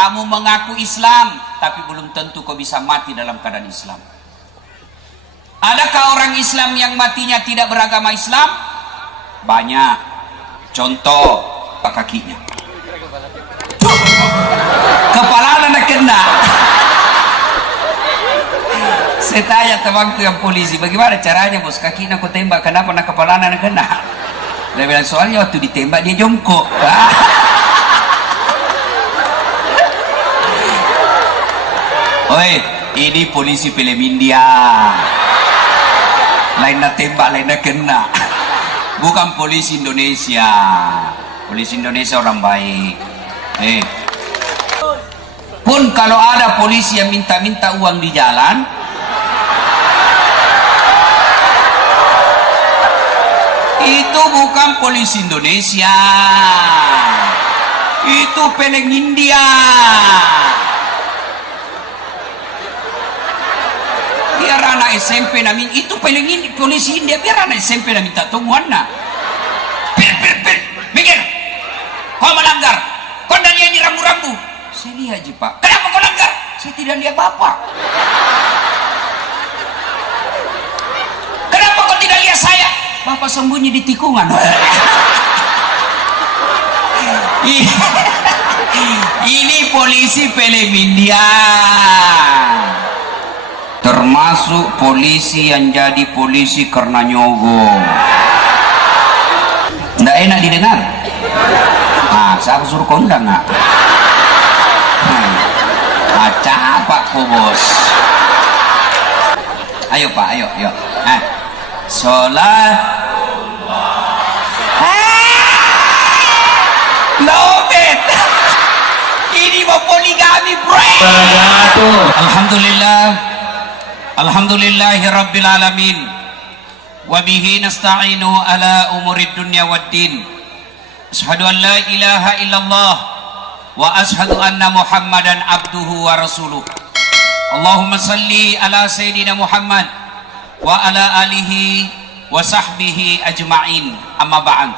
Kamu mengaku Islam, tapi belum tentu kau bisa mati dalam keadaan Islam. Adakah orang Islam yang matinya tidak beragama Islam? Banyak. Contoh, kakinya. Kepala nak kena. Saya tanya temanku yang polisi, bagaimana caranya bos? Kakinya aku tembak, kenapa nak kepala nak kena? Dia bilang, soalnya waktu ditembak dia jongkok. Oi, ini polisi film India. Lain nak tembak, lain nak kena. Bukan polisi Indonesia. Polisi Indonesia orang baik. Pun kalau ada polisi yang minta-minta uang di jalan, itu bukan polisi Indonesia. Itu film India. Biar anak SMP na itu paling ini polisi India, biar anak SMP na minta tungguan na. Mikir, kau melanggar, kau dan dia ini rambu-rambu. Saya lihat je pak, kenapa kau langgar? Saya tidak lihat bapak. Kenapa kau tidak lihat saya? Bapak sembunyi di tikungan. Ini polisi film India. Termasuk polisi yang jadi polisi karena nyogok. Nggak enak didengar. Saya suruh kondang nggak? Capak kok bos. Ayo pak, ayo. Sholat. Lobet. Ini mau poligami bro. Alhamdulillahi rabbil alamin. Wabihi nasta'inu ala umurid dunya waddin. Ashhadu an la ilaha illallah wa ashhadu anna muhammadan abduhu wa rasuluh. Allahumma salli ala sayyidina Muhammad wa ala alihi wa sahbihi ajma'in. Amma ba'd.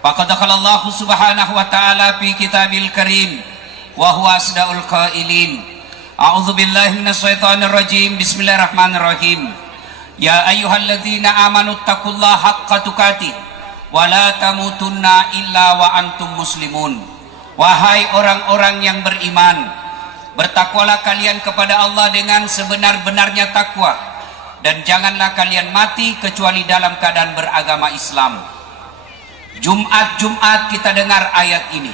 Faqad qala Allah subhanahu wa ta'ala fi kitabil karim wa huwa asdaul qailin. A'udzu billahi minasyaitonir rajim. Bismillahirrahmanirrahim. Ya ayyuhalladzina amanu taqullaha haqqa tuqatih wa la tamutunna illa wa antum muslimun. Wahai orang-orang yang beriman, bertakwalah kalian kepada Allah dengan sebenar-benarnya takwa, dan janganlah kalian mati kecuali dalam keadaan beragama Islam. Jumat kita dengar ayat ini.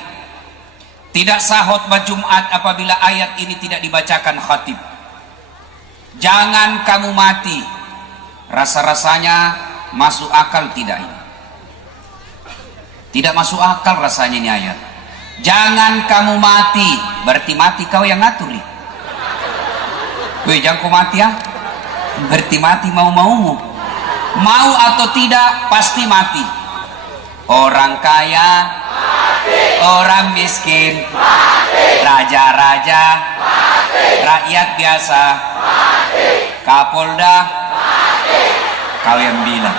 Tidak sah khutbah Jumat apabila ayat ini tidak dibacakan khatib. Jangan kamu mati. Rasa-rasanya masuk akal tidak ini? Tidak masuk akal rasanya ini ayat. Jangan kamu mati, berarti mati kau yang ngatur nih. Weh, jangan kau mati ya. Berarti mati mau-maumu. Mau atau tidak pasti mati. Orang kaya mati. Orang miskin mati. Raja-raja mati. Rakyat biasa mati. Kapolda mati. Kau yang bilang.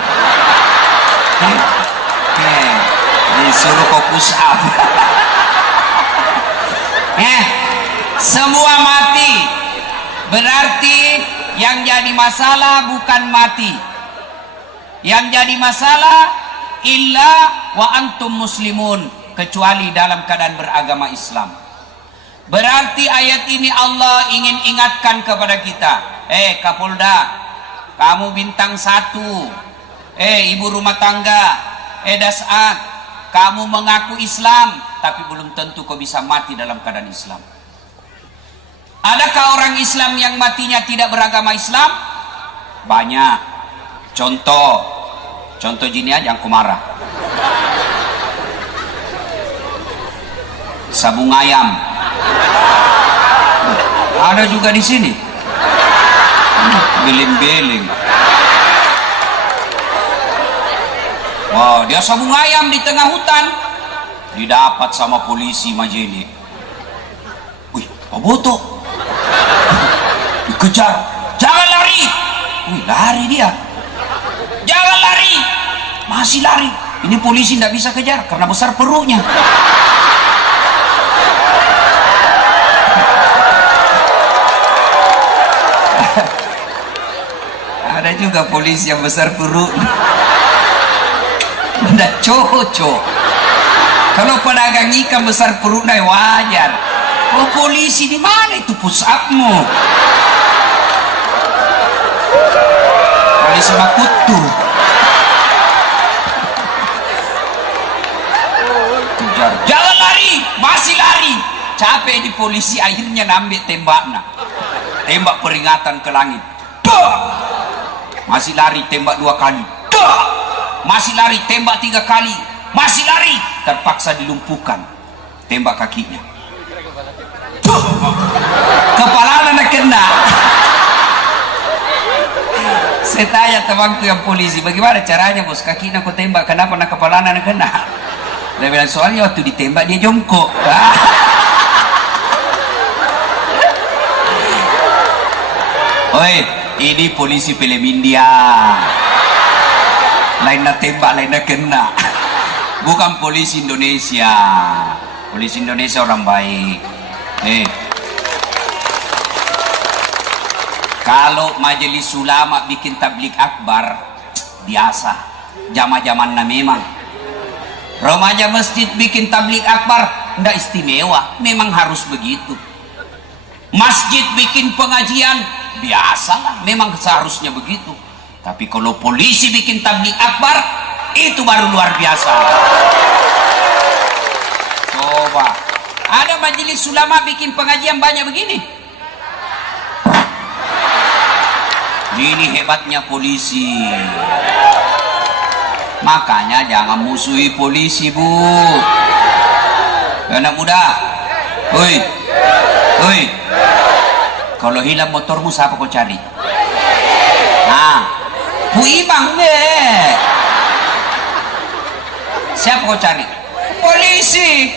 Disuruh fokus up. Semua mati. Berarti yang jadi masalah bukan mati. Yang jadi masalah illa wa antum muslimun, kecuali dalam keadaan beragama Islam. Berarti ayat ini Allah ingin ingatkan kepada kita. Kapolda, kamu bintang 1. Ibu rumah tangga, Dasat, kamu mengaku Islam, tapi belum tentu kau bisa mati dalam keadaan Islam. Adakah orang Islam yang matinya tidak beragama Islam? Banyak. Contoh gini aja, aku marah. Sabung ayam. Ada juga di sini. Beling-beling. Wah, dia sabung ayam di tengah hutan. Didapat sama polisi Majene. Wih, apa botok? Dikejar. Jangan lari. Wih, lari dia. Jangan lari. Masih lari. Ini polisi tidak bisa kejar karena besar perutnya. juga polisi yang besar perut. Nggak cocok. Kalau pedagang ikan besar perut nah wajar. Oh polisi di mana itu push up-mu? Polisi Makutu. Kejar. Jangan lari, masih lari. Capek di polisi akhirnya ngambil tembaknya. Tembak peringatan ke langit. Dah! Masih lari, tembak 2 kali. Dah! Masih lari, tembak 3 kali. Masih lari, terpaksa dilumpuhkan. Tembak kakinya. Dah! Kepala nak kena. Saya tanya temanku yang polisi, bagaimana caranya bos, kakinya aku tembak, kenapa nak kepala nak kena? Dia bilang soalnya waktu ditembak dia jongkok. Oi, ini polisi film India. Lain nak tembak, lain nak kena. Bukan polisi Indonesia. Polisi Indonesia orang baik. Kalau majelis ulama bikin tablik akbar, biasa. Zaman-zamannya memang. Remaja masjid bikin tablik akbar, ndak istimewa. Memang harus begitu. Masjid bikin pengajian, biasalah, memang seharusnya begitu. Tapi kalau polisi bikin tablik akbar, itu baru luar biasa. Coba, ada majelis ulama bikin pengajian banyak begini. Ini hebatnya polisi. Makanya jangan musuhi polisi, Bu. Anak muda, woi, woi. Kalau hilang motormu siapa kau cari? Nah, Bu Imang deh. Siapa kau cari? Polisi.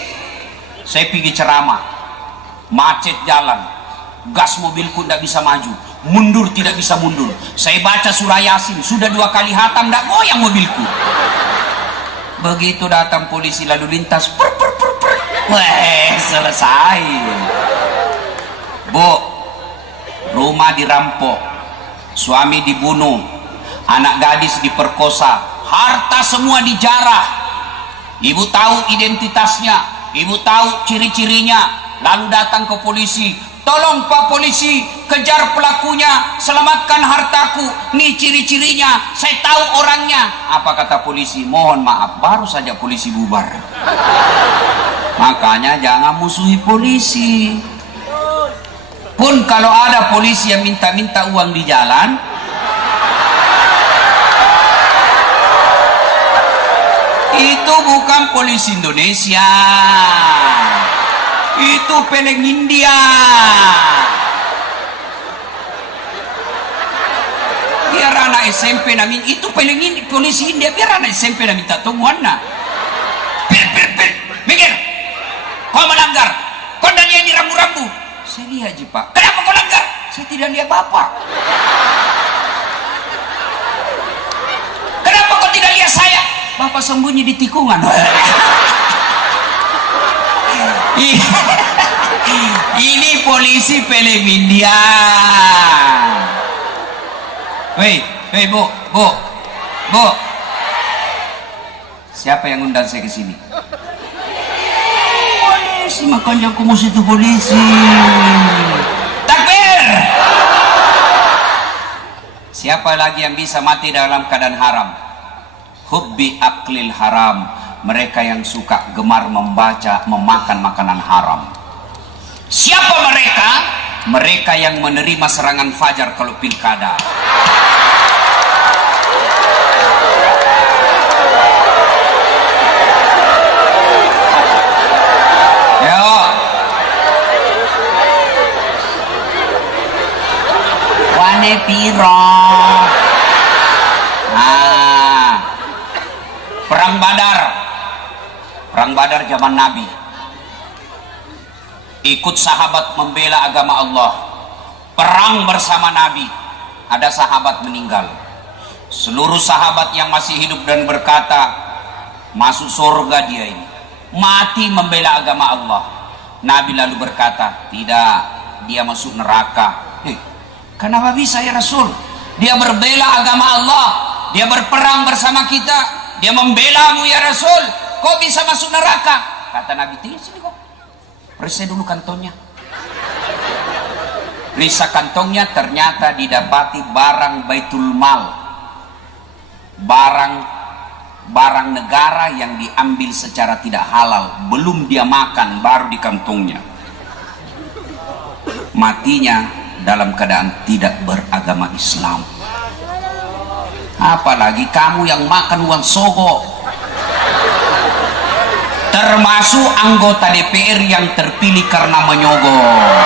Saya pergi ceramah, macet jalan, gas mobilku tidak bisa maju, mundur tidak bisa mundur. Saya baca surah Yasin, sudah 2 kali hatam, tidak goyang mobilku. Begitu datang polisi lalu lintas, per. Weh, selesai. Bu, rumah dirampok, suami dibunuh, anak gadis diperkosa, harta semua dijarah. Ibu tahu identitasnya, ibu tahu ciri-cirinya, lalu datang ke polisi. Tolong Pak Polisi, kejar pelakunya, selamatkan hartaku. Nih ciri-cirinya, saya tahu orangnya. Apa kata polisi? Mohon maaf, baru saja polisi bubar. Makanya jangan musuhi polisi. Pun kalau ada polisi yang minta-minta uang di jalan, itu bukan polisi Indonesia. Itu peleng India. Biar anak SMP namin itu peleng polisi India, biar anak SMP namin minta tungguan na. Pir, minggir. Kau melanggar. Kau dan dia ini rambu-rambu. Saya lihat je Pak. Kenapa kau langgar? Saya tidak lihat Bapak. Kenapa kau tidak lihat saya? Bapak sembunyi di tikungan. Ini polisi film India. Wei, Bu. Siapa yang undang saya ke sini? Polisi, makanya aku mesti itu polisi. Takbir. Siapa lagi yang bisa mati dalam keadaan haram? Hubbi aklil haram. Mereka yang suka gemar membaca, memakan makanan haram. Siapa mereka? Mereka yang menerima serangan fajar kalau pilkada. Yo. Wane piro. Perang Badar zaman Nabi. Ikut sahabat membela agama Allah. Perang bersama Nabi. Ada sahabat meninggal. Seluruh sahabat yang masih hidup dan berkata, masuk surga dia ini. Mati membela agama Allah. Nabi lalu berkata, tidak, dia masuk neraka. Kenapa bisa ya Rasul? dia berbela agama Allah, dia berperang bersama kita, dia membelamu ya Rasul, kok bisa masuk neraka? Kata Nabi, sini kok, periksa dulu kantongnya. Periksa kantongnya, ternyata didapati barang Baitul Mal, barang negara yang diambil secara tidak halal, belum dia makan baru di kantongnya. Matinya dalam keadaan tidak beragama Islam. Apalagi kamu yang makan uang sogok, termasuk anggota DPR yang terpilih karena menyogok.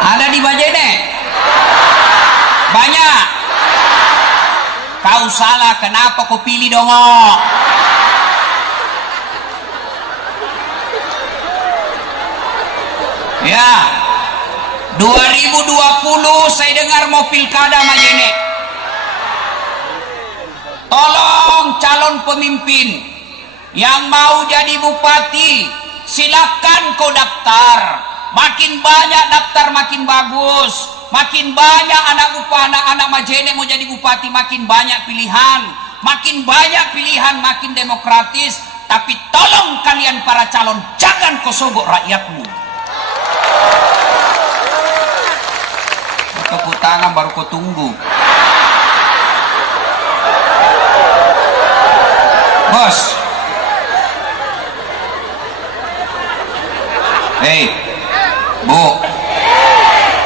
Ada di Bajene banyak. Kau salah, kenapa kau pilih dongok? Ya, 2020 saya dengar mau pilkada Majene. Tolong calon pemimpin yang mau jadi bupati, silakan kau daftar. Makin banyak daftar makin bagus. Makin banyak anak Majene mau jadi bupati, makin banyak pilihan. Makin banyak pilihan, makin demokratis. Tapi tolong kalian para calon, jangan kau sogok rakyatmu. Tepuk tangan baru kau tunggu. Bos. Hei, Bu,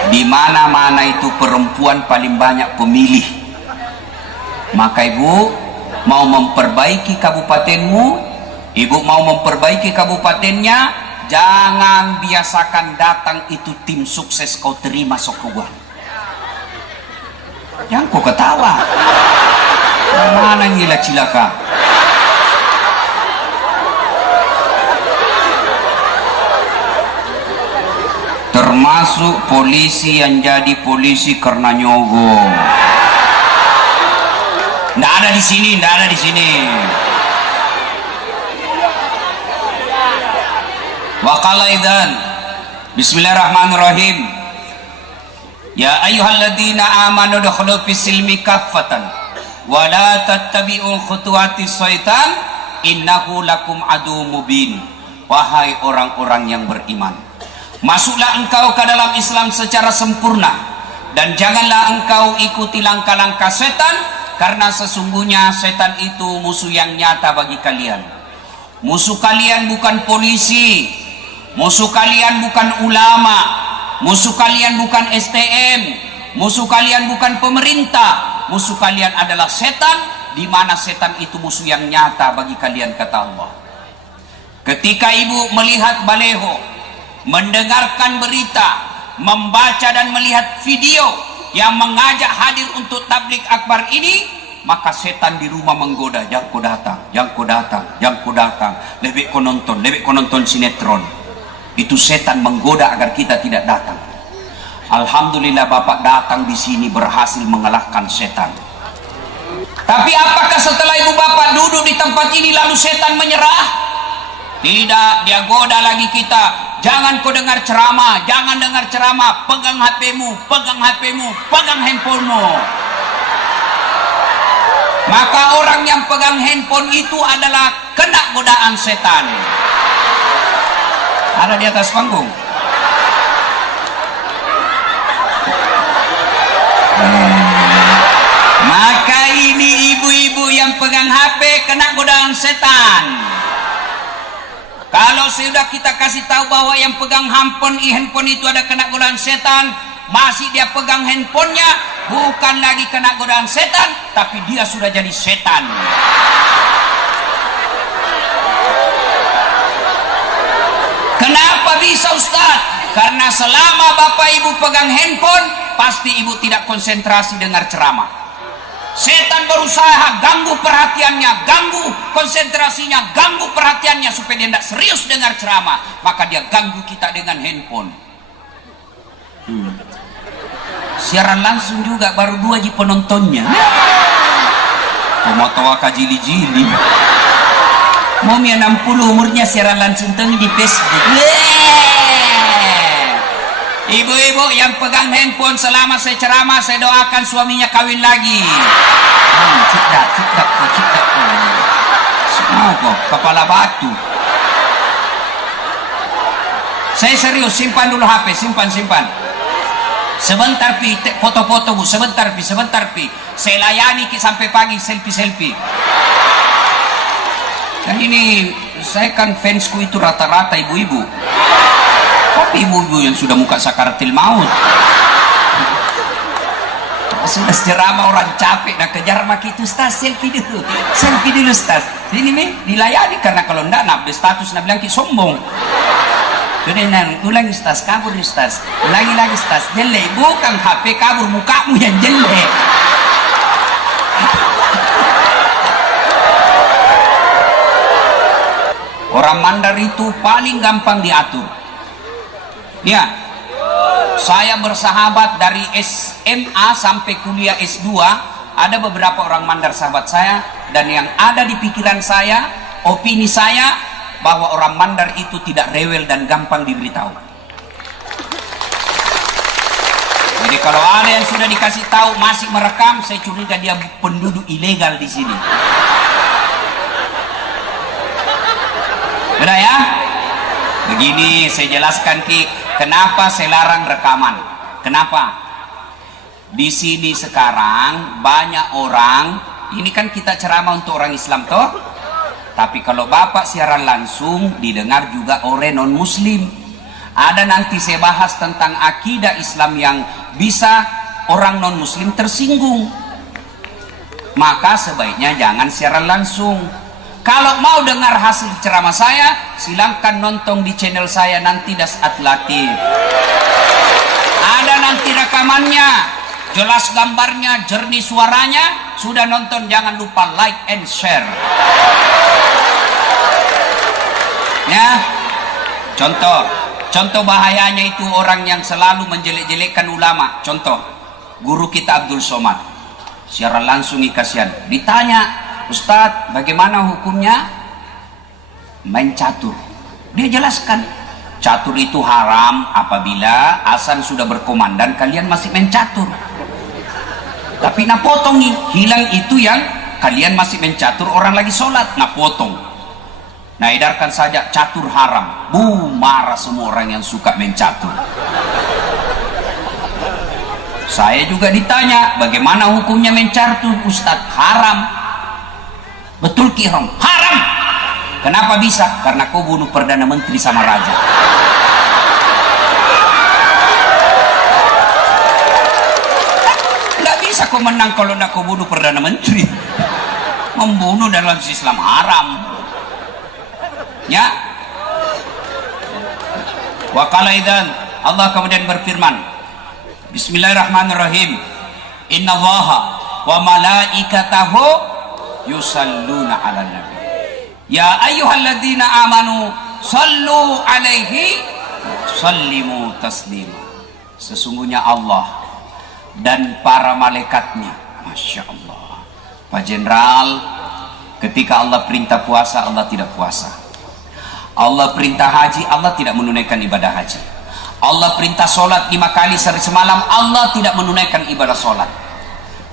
di mana-mana itu perempuan paling banyak pemilih. Maka ibu mau memperbaiki kabupatenmu, ibu mau memperbaiki kabupatennya, jangan biasakan datang itu tim sukses kau terima sokuan. Yang kau ketawa. Mana gila cilaka? Termasuk polisi yang jadi polisi karena nyogok. Nggak ada di sini, nggak ada di sini. Wa qala idzan Bismillahirrahmanirrahim. Ya ayyuhalladzina amanu dukhulu fis-silmi kaffatan wa la tattabi'ul khutuwatis syaitan innahu lakum aduwwum mubin. Wahai orang-orang yang beriman, masuklah engkau ke dalam Islam secara sempurna dan janganlah engkau ikuti langkah-langkah setan, karena sesungguhnya setan itu musuh yang nyata bagi kalian. Musuh kalian bukan polisi, musuh kalian bukan ulama, musuh kalian bukan STM, musuh kalian bukan pemerintah, musuh kalian adalah setan, di mana setan itu musuh yang nyata bagi kalian, kata Allah. Ketika ibu melihat baleho, mendengarkan berita, membaca dan melihat video yang mengajak hadir untuk tablik akbar ini, maka setan di rumah menggoda, yang kau datang, yang kau datang, yang kau datang, lebih kau nonton sinetron. Itu setan menggoda agar kita tidak datang. Alhamdulillah Bapak datang di sini berhasil mengalahkan setan. Tapi apakah setelah ibu bapak duduk di tempat ini lalu setan menyerah? Tidak, dia goda lagi kita. Jangan kau dengar ceramah, jangan dengar ceramah. Pegang HP-mu, pegang HP-mu, pegang handphonemu. Maka orang yang pegang handphone itu adalah kena godaan setan. Ada di atas panggung. Maka ini ibu-ibu yang pegang HP kena godaan setan. Kalau sudah kita kasih tahu bahwa yang pegang handphone itu ada kena godaan setan, masih dia pegang handphonenya, bukan lagi kena godaan setan, tapi dia sudah jadi setan. Kenapa bisa Ustaz? Karena selama Bapak Ibu pegang handphone, pasti Ibu tidak konsentrasi dengar ceramah. Setan berusaha ganggu perhatiannya, ganggu konsentrasinya, ganggu perhatiannya supaya dia tidak serius dengar ceramah. Maka dia ganggu kita dengan handphone. Siaran langsung juga baru 2 penontonnya. Mau tawa kajili-jili. Mau 60 umurnya siaran langsung di Facebook. Ibu-ibu yang pegang handphone selama saya ceramah, saya doakan suaminya kawin lagi. Cidak. Semua kok, kepala batu. Saya serius, simpan dulu HP, simpan. Sebentar pi, foto-foto bu, sebentar pi. Saya layani sampai pagi, selfie. Dan ini, saya kan fansku itu rata-rata ibu-ibu. Tapi ibu-ibu yang sudah muka sakaratil maut. Sudah ceramah orang capek, nak kejar mak itu, Ustaz, selfie dulu Ustaz. Ini nih, dilayani, karena kalau enggak, nak status, nak bilang ki sombong. Kemudian ulangi Ustaz, kabur Ustaz, ulangi lagi Ustaz, jelek, bukan HP kabur, mukamu yang jelek. Orang mandar itu paling gampang diatur. Ya, saya bersahabat dari SMA sampai kuliah S2, ada beberapa orang mandar sahabat saya, dan yang ada di pikiran saya, opini saya, bahwa orang mandar itu tidak rewel dan gampang diberitahu. Jadi kalau ada yang sudah dikasih tahu masih merekam, saya curiga dia penduduk ilegal di sini. Udah ya? Begini saya jelaskan Ki, kenapa saya larang rekaman. Kenapa? Di sini sekarang banyak orang, ini kan kita ceramah untuk orang Islam toh? Tapi kalau Bapak siaran langsung didengar juga oleh non muslim. Ada nanti saya bahas tentang akidah Islam yang bisa orang non muslim tersinggung. Maka sebaiknya jangan siaran langsung. Kalau mau dengar hasil ceramah saya, silahkan nonton di channel saya nanti Dasat Latif. Ada nanti rekamannya, jelas gambarnya, jernih suaranya. Sudah nonton jangan lupa like and share. Ya, contoh bahayanya itu orang yang selalu menjelek-jelekkan ulama. Contoh, guru kita Abdul Somad siaran langsung kasihan, ditanya, Ustadz bagaimana hukumnya main catur? Dia jelaskan, catur itu haram apabila azan sudah berkumandang kalian masih main catur. Tapi nak potong nih, hilang itu yang kalian masih main catur, orang lagi sholat, nak potong. Nah, edarkan saja catur haram. Marah semua orang yang suka main catur. Saya juga ditanya, bagaimana hukumnya main catur Ustadz? Haram. Betul ki haram? Haram. Kenapa bisa? Karena kau bunuh Perdana Menteri sama Raja. Nggak bisa kau menang kalau nak kau bunuh Perdana Menteri. Membunuh dalam Islam haram. Ya, wa qala idzan, Allah kemudian berfirman, Bismillahirrahmanirrahim, innallaha wa malaikatahu yusalluna 'alan nabi ya ayyuhalladzina amanu sallu 'alaihi sallimu taslima. Sesungguhnya Allah dan para malaikatnya, Masya Allah. Pak Jenderal, ketika Allah perintah puasa, Allah tidak puasa. Allah perintah haji, Allah tidak menunaikan ibadah haji. Allah perintah sholat 5 kali sehari semalam, Allah tidak menunaikan ibadah sholat.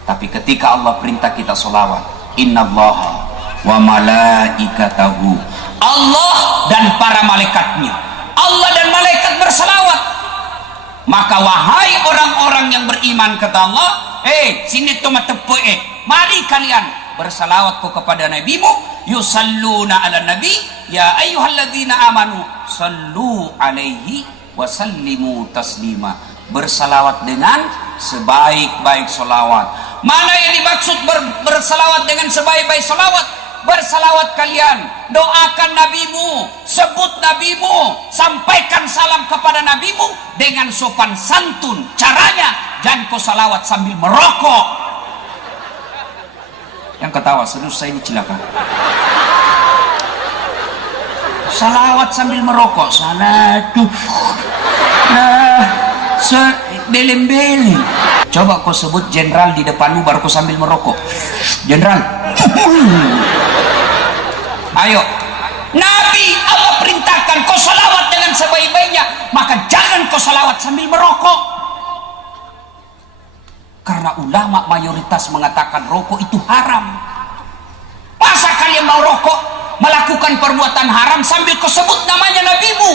Tapi ketika Allah perintah kita sholawat, innallaha wa malaikatahu, Allah dan para malaikatnya, Allah dan malaikat berselawat. Maka wahai orang-orang yang beriman, kata Allah, sini tomat tepe, mari kalian bersalawat kepada nabimu, yusalluna ala nabi ya ayyuhalladzina amanu sallu alaihi wa sallimu taslima. Bersalawat dengan sebaik-baik salawat. Mana yang dimaksud bersalawat dengan sebaik-baik salawat? Bersalawat kalian, doakan nabimu, sebut nabimu, sampaikan salam kepada nabimu dengan sopan santun. Caranya jangan kau salawat sambil merokok. Yang ketawa serius, saya ini celaka. Salawat sambil merokok, salatu, nah, beleng-beleng. Coba kau sebut jenderal di depanmu baru kau sambil merokok. Jenderal, ayo, Nabi Allah perintahkan kau salawat dengan sebaik-baiknya, maka jangan kau salawat sambil merokok. Karena ulama mayoritas mengatakan rokok itu haram. Masa kalian mau rokok, melakukan perbuatan haram sambil kau sebut namanya nabimu?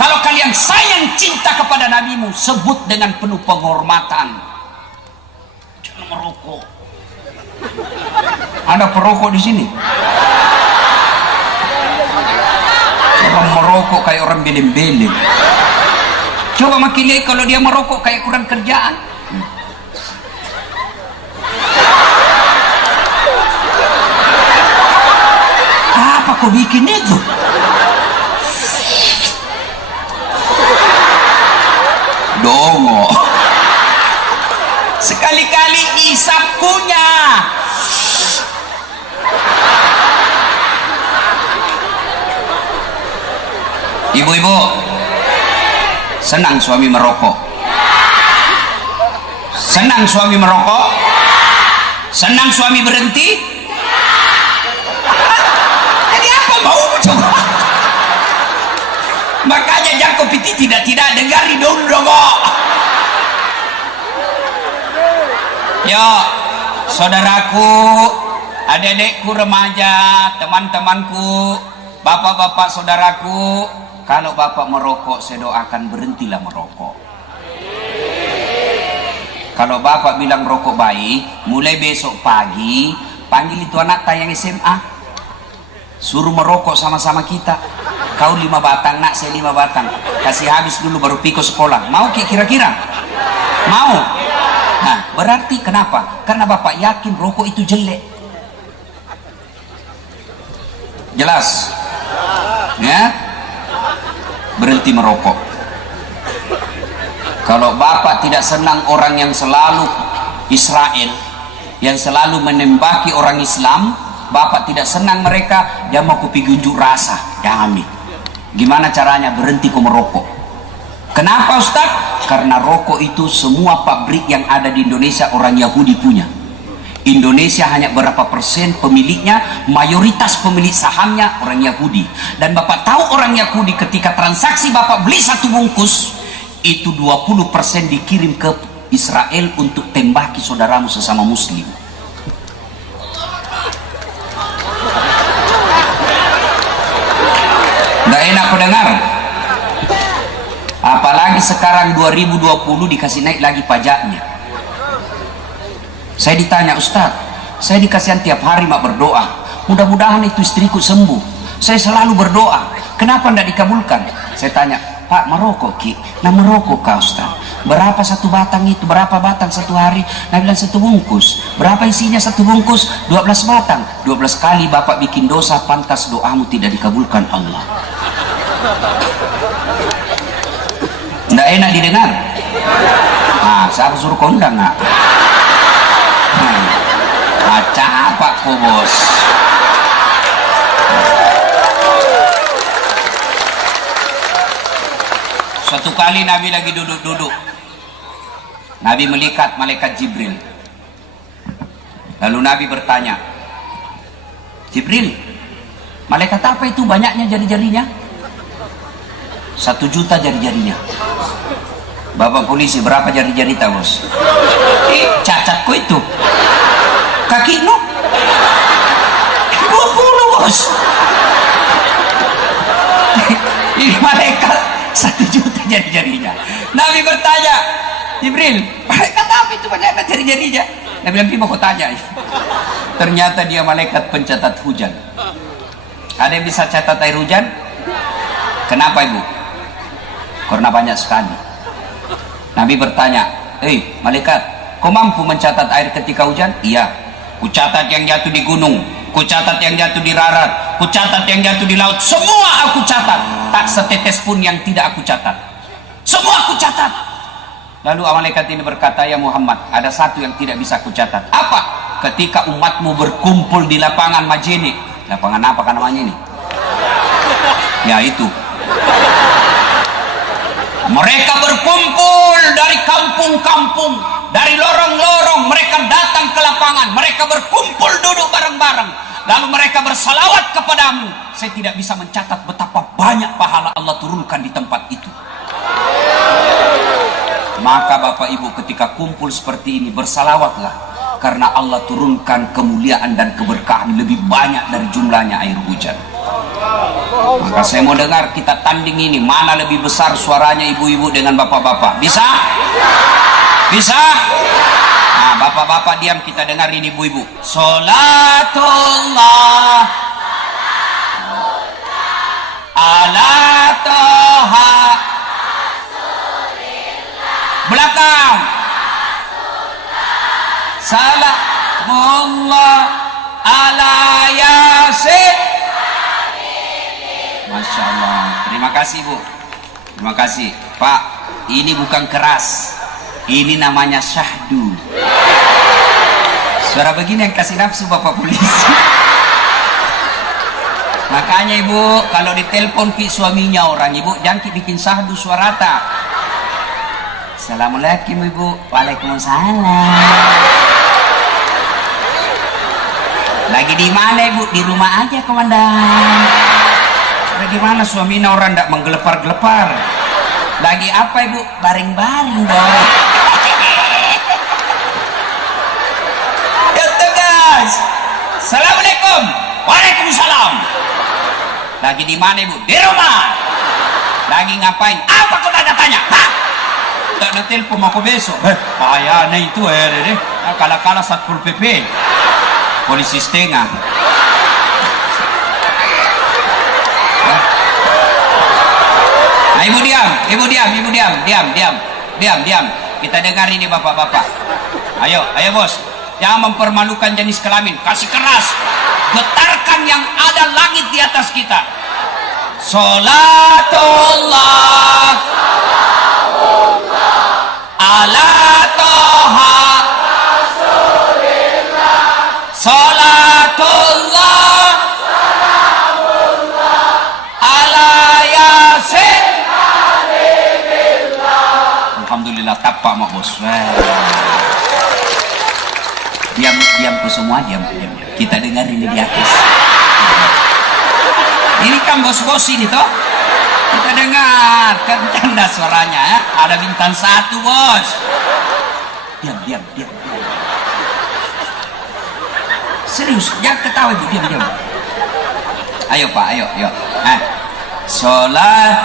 Kalau kalian sayang cinta kepada nabimu, sebut dengan penuh penghormatan. Jangan merokok. Ada perokok di sini? Orang merokok kayak orang belem-belem. Coba makin lihat kalau dia merokok kayak kurang kerjaan. Apa kau bikin itu? Dongo. Sekali-kali isap kunyah. Ibu-ibu, senang suami merokok? Senang suami merokok? Senang suami berhenti? Jadi apa mau coba? Makanya Jakob itu tidak dengari dulu dong. Yo, saudaraku, adik-adikku remaja, teman-temanku, bapak-bapak saudaraku, kalau bapak merokok, saya doakan berhentilah merokok. Kalau bapak bilang rokok baik, mulai besok pagi panggil itu anak tayang SMA, suruh merokok sama-sama kita. Kau 5 batang, nak saya 5 batang, kasih habis dulu baru piko sekolah. Mau kira-kira? Mau? Nah, berarti kenapa? Karena bapak yakin rokok itu jelek. Jelas? Ya? Berhenti merokok. Kalau bapak tidak senang orang yang selalu Israel, yang selalu menembaki orang Islam, bapak tidak senang mereka, dia mau kopi unjuk rasa. Amin. Gimana caranya? Berhenti kau merokok. Kenapa Ustaz? Karena rokok itu semua pabrik yang ada di Indonesia orang Yahudi punya. Indonesia hanya berapa persen pemiliknya, mayoritas pemilik sahamnya orang Yahudi. Dan bapak tahu orang Yahudi ketika transaksi bapak beli 1 bungkus, itu 20% dikirim ke Israel untuk tembaki saudaramu sesama muslim. Nggak enak kau dengar? Apalagi sekarang 2020 dikasih naik lagi pajaknya. Saya ditanya, Ustaz, saya dikasihan tiap hari mak berdoa, mudah-mudahan itu istriku sembuh. Saya selalu berdoa, kenapa tidak dikabulkan? Saya tanya, Pak, merokok ki? Nah merokok kah Ustaz? Berapa 1 batang itu? Berapa batang 1 hari? Nah bilang 1 bungkus. Berapa isinya 1 bungkus? 12 batang. 12 kali bapak bikin dosa, pantas doamu tidak dikabulkan Allah. Nggak enak didengar? Nah, saya suruh kondang nggak? Capak kok bos. Suatu kali Nabi lagi duduk-duduk, Nabi melihat malaikat Jibril. Lalu Nabi bertanya, Jibril, malaikat apa itu banyaknya jari-jarinya? 1 juta jari-jarinya. Bapak polisi, berapa jari-jari tahu bos? Cacatku itu kaki no 20 bos. Ini malaikat 1 juta jari-jarinya. Nabi bertanya, Jibril, malaikat apa itu banyak jari-jarinya? Nabi bilang, mau kau tanya. Ternyata dia malaikat pencatat hujan. Ada yang bisa catat air hujan? Kenapa ibu? Karena banyak sekali. Nabi bertanya, malaikat, kau mampu mencatat air ketika hujan? Iya. Kucatat yang jatuh di gunung, kucatat yang jatuh di darat, kucatat yang jatuh di laut, semua aku catat. Tak setetes pun yang tidak aku catat. Semua aku catat. Lalu malaikat ini berkata, ya Muhammad, ada satu yang tidak bisa aku catat. Apa? Ketika umatmu berkumpul di lapangan Majene. Lapangan apa kan namanya ini? Ya itu. Mereka berkumpul dari kampung-kampung, dari lorong-lorong, mereka datang ke lapangan, mereka berkumpul duduk bareng-bareng. lalu mereka bersalawat kepadamu, saya tidak bisa mencatat betapa banyak pahala Allah turunkan di tempat itu. Maka Bapak Ibu ketika kumpul seperti ini bersalawatlah, karena Allah turunkan kemuliaan dan keberkahan lebih banyak dari jumlahnya air hujan. Maka saya mau dengar kita tanding ini, mana lebih besar suaranya ibu-ibu dengan bapak-bapak. Bisa? Bisa? Nah, bapak-bapak diam, kita dengar ini ibu-ibu. Salatullah ala toha. Belakang. Salamullah ala yasin. Masya Allah. Terima kasih Bu. Terima kasih Pak. Ini bukan keras, ini namanya syahdu. Suara begini yang kasih nafsu Bapak polisi. Makanya Ibu kalau ditelepon ki suaminya orang, Ibu jangan bikin syahdu suara rata. Assalamualaikum Ibu. Waalaikumsalam. Lagi di mana Ibu? Di rumah aja komandan. Lagi mana suaminya orang tidak menggelepar-gelepar? Lagi apa Ibu? Baring-baring dong. Yuk tegas. Assalamualaikum. Waalaikumsalam. Lagi di mana Ibu? Di rumah. Lagi ngapain? Apa kau tanya-tanya? Hah? Tak nak telepon aku besok. Payah na itu deh. Kala-kala Satpol PP. Polisi setengah. Nah, ibu diam, diam. Kita dengar ini bapak-bapak. Ayo bos, jangan mempermalukan jenis kelamin. Kasih keras, getarkan yang ada langit di atas kita. Salatullah ala toha. Salatullah ala yasin. Alhamdulillah tapak mak bos. Diam ku semua, diam. Kita dengar ini di atas. Ini kan bos-bos ini toh. Kita dengar kencang dah suaranya ya. Ada bintang 1 bos. Diam. Serius, jangan ketawa Ibu, diam. Ayo Pak, ayo. Sholat.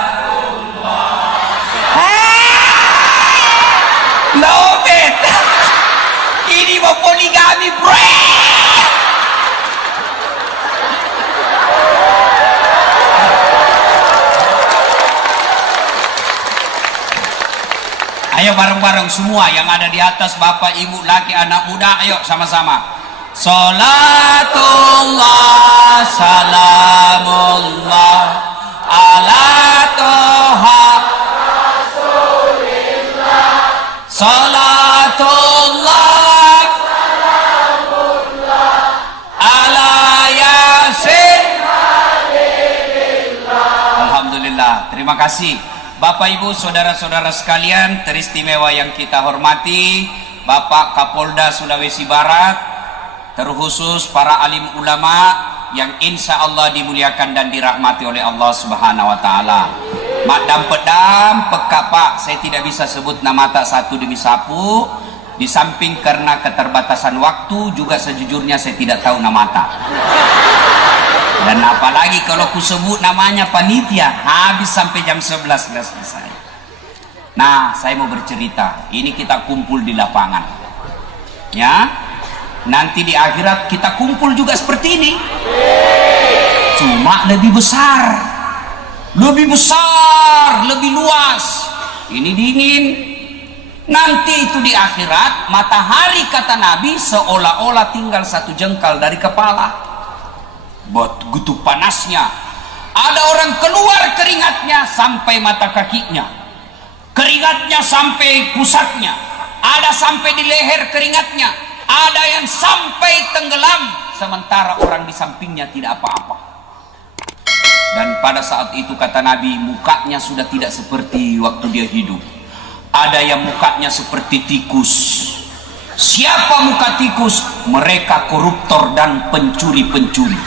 Love it. Ini mau poligami, bro. Ayo bareng-bareng semua yang ada di atas, bapak, ibu, laki, anak muda, ayo sama-sama. Salatullah salamullah ala toha Rasulillah. Salatullah salamullah ala yasin. Alhamdulillah, terima kasih Bapak Ibu saudara-saudara sekalian teristimewa yang kita hormati, Bapak Kapolda Sulawesi Barat, terkhusus para alim ulama yang insya Allah dimuliakan dan dirahmati oleh Allah Subhanahu wa Ta'ala. Madam pedam peka Pak, saya tidak bisa sebut nama tak satu demi sapu. Di samping karena keterbatasan waktu, juga sejujurnya saya tidak tahu nama tak. Dan apalagi kalau ku sebut namanya panitia, habis sampai jam 11 sudah selesai. Nah, saya mau bercerita. Ini kita kumpul di lapangan. Ya, nanti di akhirat kita kumpul juga seperti ini. Cuma lebih besar, lebih luas. Ini dingin. Nanti itu di akhirat, matahari kata Nabi seolah-olah tinggal 1 jengkal dari kepala. Buat gitu panasnya, ada orang keluar keringatnya sampai mata kakinya, keringatnya sampai pusatnya, ada sampai di leher keringatnya, ada yang sampai tenggelam, sementara orang di sampingnya tidak apa-apa. Dan pada saat itu kata Nabi, mukanya sudah tidak seperti waktu dia hidup. Ada yang mukanya seperti tikus. Siapa muka tikus? mereka koruptor dan pencuri-pencuri.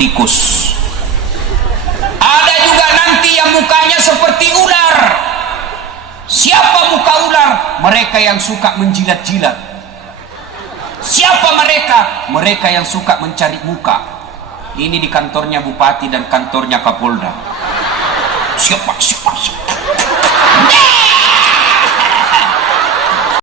Tikus. Ada juga nanti yang mukanya seperti ular. Siapa muka ular? Mereka yang suka menjilat-jilat. Siapa mereka? Mereka yang suka mencari muka. Ini di kantornya bupati dan kantornya kapolda. Siapa?